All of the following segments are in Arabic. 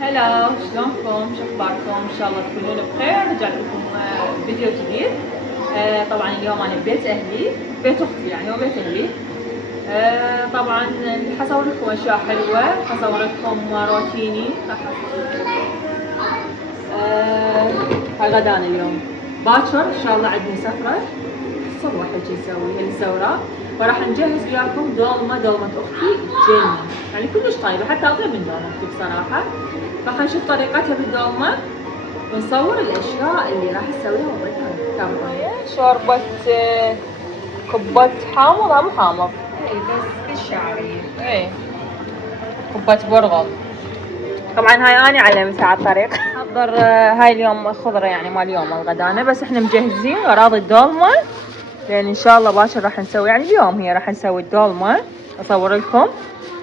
هلا، شلونكم؟ شو اخباركم؟ ان شاء الله تكونون بخير. رجعت لكم فيديو جديد. طبعا اليوم انا ببيت اهلي، بيت اختي يعني وبيت اهلي. طبعا حصور لكم اشياء حلوه، حصور لكم روتيني. هاي غدانا اليوم باكر ان شاء الله. عندنا سفره الصبح هيجي نسوي الزوراء، وراح نجهز وياكم دولمة اختي تجنن، يعني كلش طيبه، حتى اطيب من دولمة اختي بصراحه. فخلينا نشوف طريقتها بالدولمة ونصور الاشياء اللي راح نسويها وبدها. تمام. شوربة كبة حامض او مو حامض؟ اي بس بالشعرية. اي كبة برغل. طبعا هاي اني علمتها على الطريق. حضر هاي اليوم خضرة، يعني ما اليوم الغدانة، بس احنا مجهزين اغراض الدولمة لان ان شاء الله باكر راح نسوي، يعني اليوم هي راح نسوي الدولمة. اصور لكم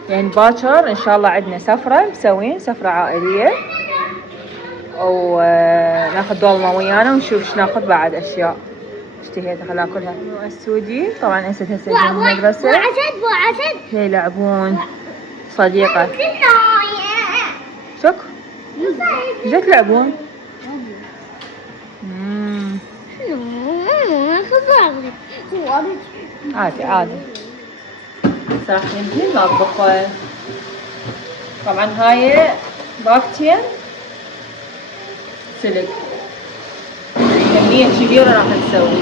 يعني باكر ان شاء الله عندنا سفرة، مسوين سفرة عائلية، وناخذ دولمة ويانا ونشوف ايش ناخذ بعد اشياء اشتهيت خل اكلها. السودي طبعا اسد هسه يجون من المدرسة يلعبون صديقة. شك جت تلعبون. عادي عادي. راح ننزل نطبخ. طبعا هاي باكتين سلق، كمية كبيرة راح نسوي،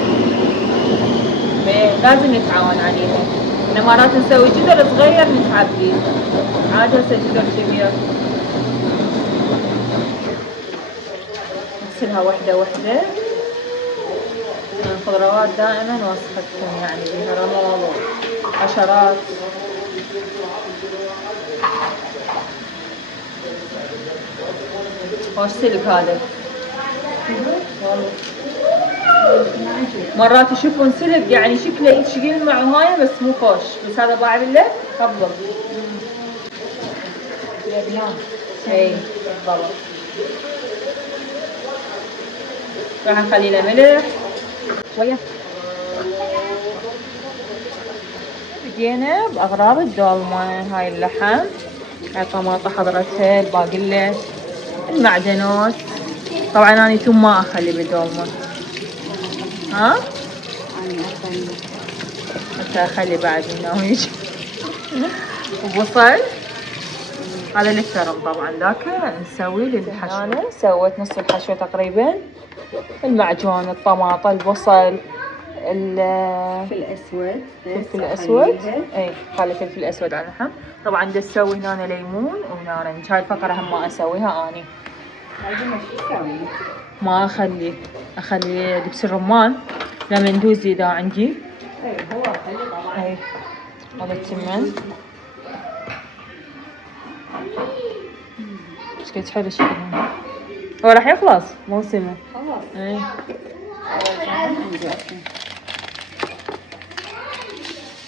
لازم نتعاون عليها. احنا مرات نسوي جدر صغير نتعبي، عاد هسه جدر كبير نغسلها وحدة وحدة. الخضروات دائما وسخة تكون، يعني بيها رمل وحشرات. خوش سلق هذا والله. مرات يشوفون سلق يعني شكله يشقل مع هاي، بس مو خوش، بس هذا باع بالله افضل. اي بالضبط. راح نخلي له ملح شويه. بدينا باغراض الدولمة. هاي اللحم، هاي طماطة حضرتها، الباقلة، المعدنات. طبعا انا توم ما اخلي بالدولمة. ها؟ أنا أخلي. حتى اخلي بعد منه يجي. وبصل، هذا للثرم طبعا، ذاك نسوي للحشو. انا سويت نص الحشو تقريبا، المعجون، الطماطة، البصل، فلفل اسود. فلفل اسود. اي خلي فلفل اسود على اللحم. طبعا دا اسوي هنا ليمون ونارنج. هاي الفقرة هم ما اسويها اني. ما اخلي دبس الرمان لما ندوزي دا عندي. اي هو اخلي طبعا. اي هذا التمن ايش قد حلو شكله. هو راح يخلص موسمه خلاص. اي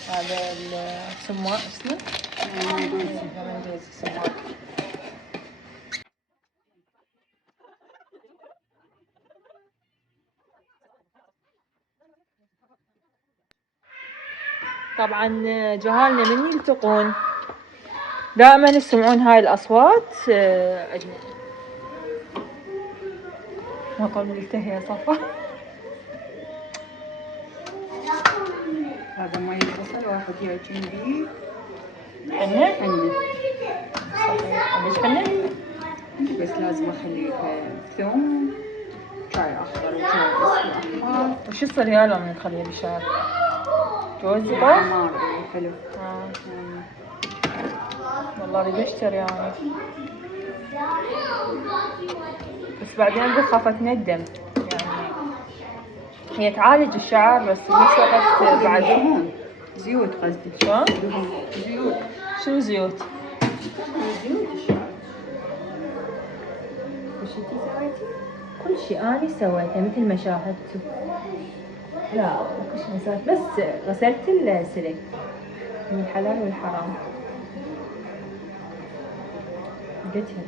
هذا السماق اسمه لمندوزي سماق. طبعا جهالنا من يلتقون دائما يسمعون هاي الاصوات. عندنا ما قبل التهيئة صفا. هذا ماي البصل واحد جاي جنبي. حنة صحيح. ليش حنة؟ بس لازم اخلي ثوم، شاي اخضر وشاي اسود. وش يصير يا لو نخليها بشار؟ جوزي حمار. حلو. والله اريد اشتري يعني، بس بعدين اقول خاف اتندم. يعني هي تعالج الشعر بس بنفس الوقت بعد زيوت قصدي. شلون؟ زيوت. شنو زيوت؟ زيوت الشعر. وش انتي سويتي؟ كل شيء اني سويته مثل ما شاهدتوا. لا كل شيء سويت، بس غسلت السلك من الحلال والحرام. قلتها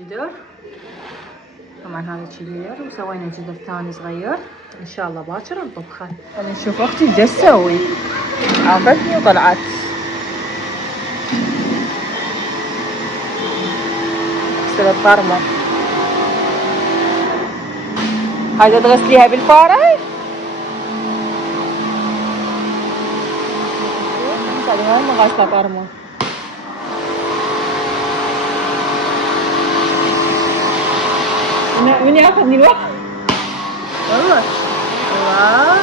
الجدر طبعا هذا كبير وسوينا جدر ثاني صغير، ان شاء الله باكر نطبخه. خلينا نشوف اختي ايش تسوي. عافتني وطلعت. تغسل الطرمه. هذا تغسليها بالفاره؟ هاي ما غاسله طرمه. من ياخذني الوقت؟ والله الله.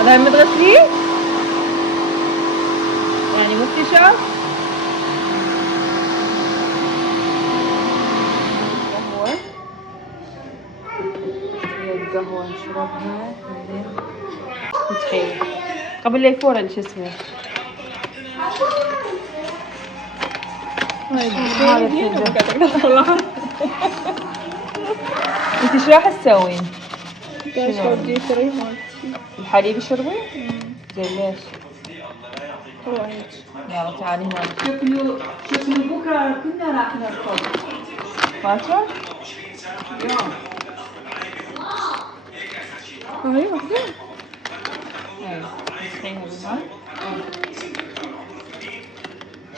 هذا هم تغسليه؟ يعني مو اكتشاف؟ قهوة. هي القهوة نشربها بعدين نتخيل قبل لا يفور شو اسمه. انت ايش راح تسوين؟ الحليب يشربي؟ زين ليش؟ هو هيك. يلا تعالي هنا. شكله بكره كنا راح نركض. باكر؟ اليوم. ايوه زين. مسخينها بالماء.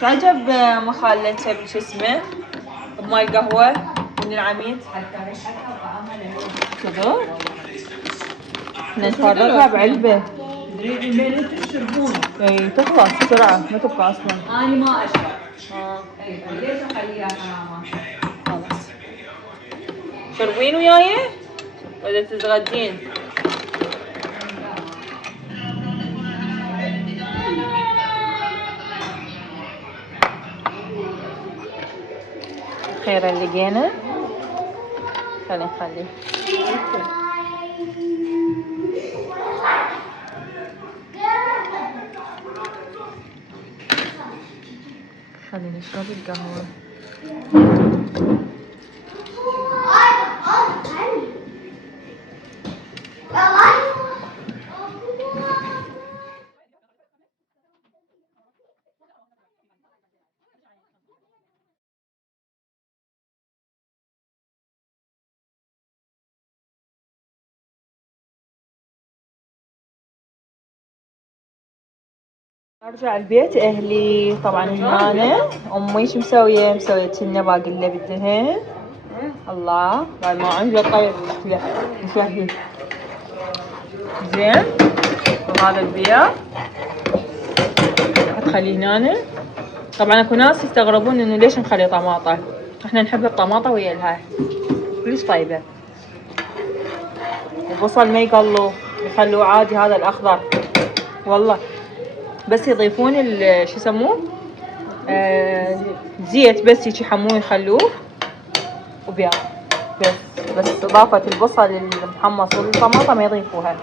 شو عجب مخال انت بشو اسمه؟ بماي قهوة من العميد؟ كذا؟ نفرغها بعلبة. تريدين تشربونه. اي تخلص بسرعة ما تبقى اصلا. انا ما اشرب. اي ليش اخليها حرامه؟ خلاص. تشربين وياي؟ ولا تتغدين؟ خير لقينا. خلينا نخليه. خلينا نشرب القهوة. ارجع البيت اهلي طبعا هنا. امي شو مسويه؟ مسويه كنا باقله بالدهن. الله بعد ما عندي طيب نشهي زين. وهذا البيض تخليه هنا. طبعا اكو ناس يستغربون انه ليش نخلي طماطه. احنا نحب الطماطه ويا الهاي كلش طيبه. البصل ما يقلوه يخلوه عادي هذا الاخضر والله. بس يضيفون شو يسموه زيت بس هيك يحموه يخلوه وبيض بس اضافه البصل المحمص والطماطه ما يضيفوها.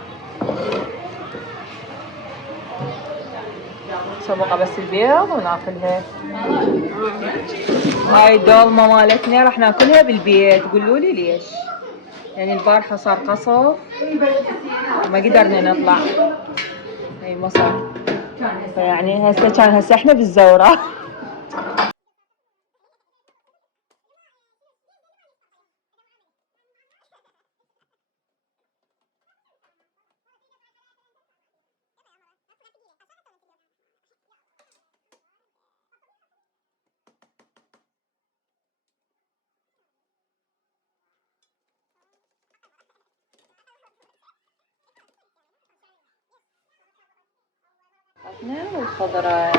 سبقه بس البيض وناكلها. هاي الدولمه مالتنا راح ناكلها بالبيت. قولوا لي ليش؟ يعني البارحه صار قصف ما قدرنا نطلع. اي مصر يعني هسه احنا بالزورة. والخضرة